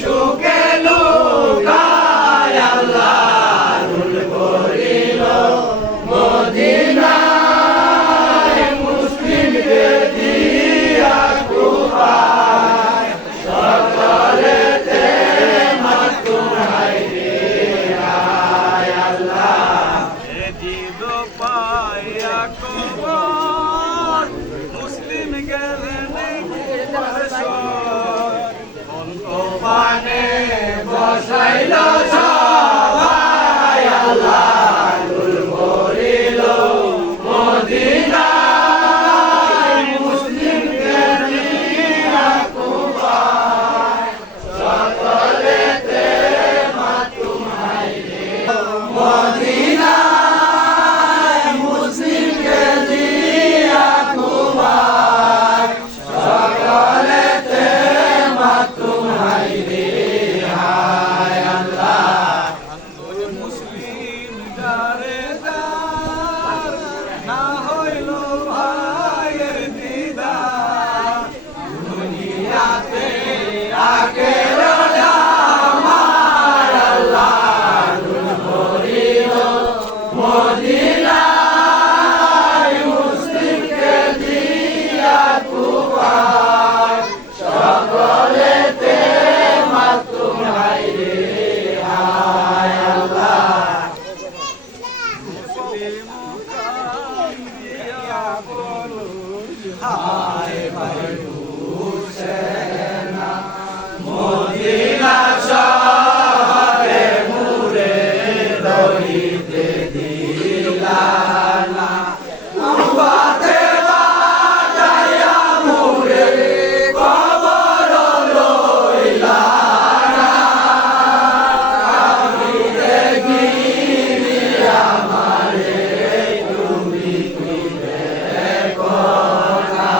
সুখে লুকায় আল্লাহ রুল করিল মদিনায় মুসলিমকে দিয়া কুফায় সকলেতে মাতুম হায়রে হায় আল্লাহ জিদ পায়া কবর মুসলিম গেলেন পানে বসাইল সবাই আল্লাহ রুল করিল মদিনায় মুসলিমকে দিয়া কুফায় সকলেতে মাতুম হায়রে মদিনায় মুসলিমকে দিয়া কুফায় সকলেতে মাতুম হায়রে হায় আল্লাহ মুসলিম যারে দার না হইল ভাইয়ের দিদার দুনিয়াতে আখেরাত আমার আল্লাহ রুল করিল মদিনায় মুসলিমকে দিয়া কুফায় সকলেতে মাতুম হায়রে হায় আল্লাহ মুসলিম কান্দিয়া বলো হায় ভাই হুসেনা মদিনা শহরে মুরে রহিতে দিলা না উম্মতে বাটায়া মুরে কবর লইলা না কাফিরে গিরি আমারে তুমি কি দেখো না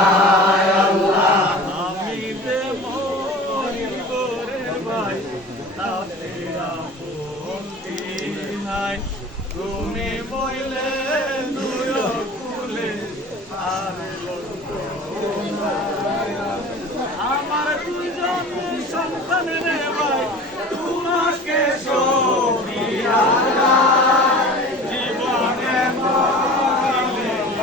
আল্লাহ আমি যে মরিব রে ভাই তাতে আপত্তি নাই তুমি বইলে দুয় কুলে আর আমার দুজন সন্তান রে ভাই তোমাকে সবিয়া জীবনে মরিলে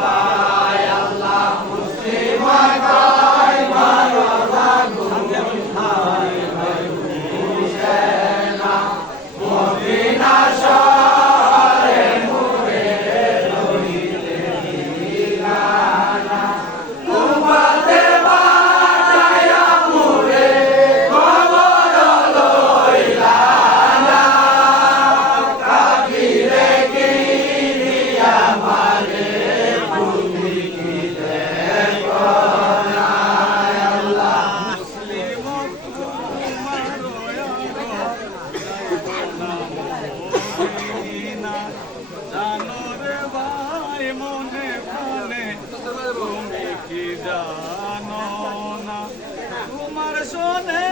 হায় আল্লাহ মুসলিম গায় মারো লাগুন হায় ভাই হুসেনা মদিনা শহরে মুরে রহিতে দিলা না উম্মতে বাটায়া মুরে কবর লইলা না কাফিরে গিরি আমারে তুমি কি দেখো না আল্লাহ মুসলিম জানো রে ভাই মনে প্রাণে তুমি কি জানো না তোমার শোনে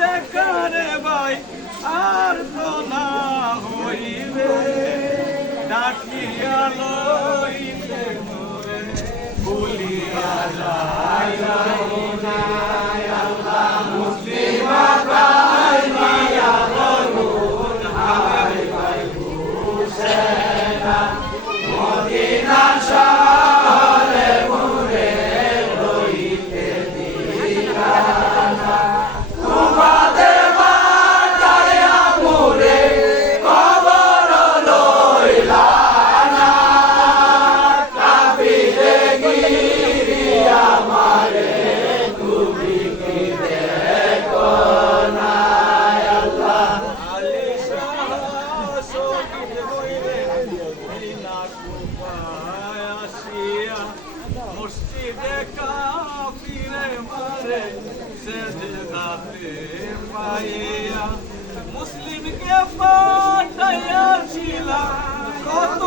দেখা রে ভাই আর তো না হইবে ডাকিয়া লইতে মোরে ভুলিয়া যায় মুসলিম গায় মায়া লাগুন হায় ভাই হুসেনা মদিনা শহরে মুরে রহিতে দিলা না উম্মতে বাটায়া মুরে কবর লইলা না কাফিরে গিরি আমারে তুমি কি দেখো না আল্লাহ আলী শাহ শহীদ হইলে মদিনা কুফায় আসিয়া মসজিদে কাফিরে মারে সেজদাতে পাইয়া মুসলিমকে পাঠাইয়াছিল কত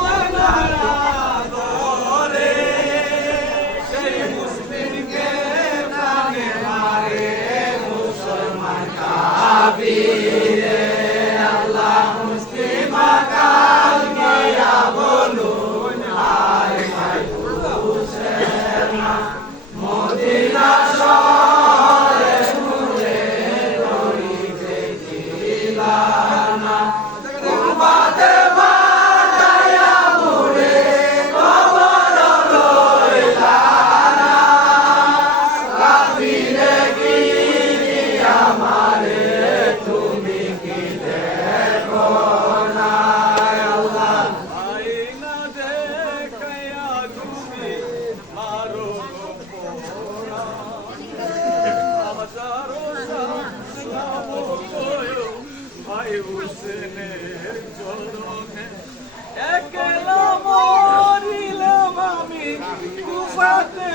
ধরে সেই মুসলিমকে প্রাণে মারে মুসলমান কাফিরে আল্লাহ মুসলিম কাল গিয়া বলুন হায় ভাই হুসেনা মদিনা শহরে ফাতেমা গায়া মোরে কবর লইলা না কাফিরে গিরি আমারে তুমি কি দেখো না আল্লাহ আইনা দেখায়া তুমি মারো গোপরা হাজারো সালাম কয়ো ভাই হুসেনের চরণে একলা মরিলাম আমি কুফাতে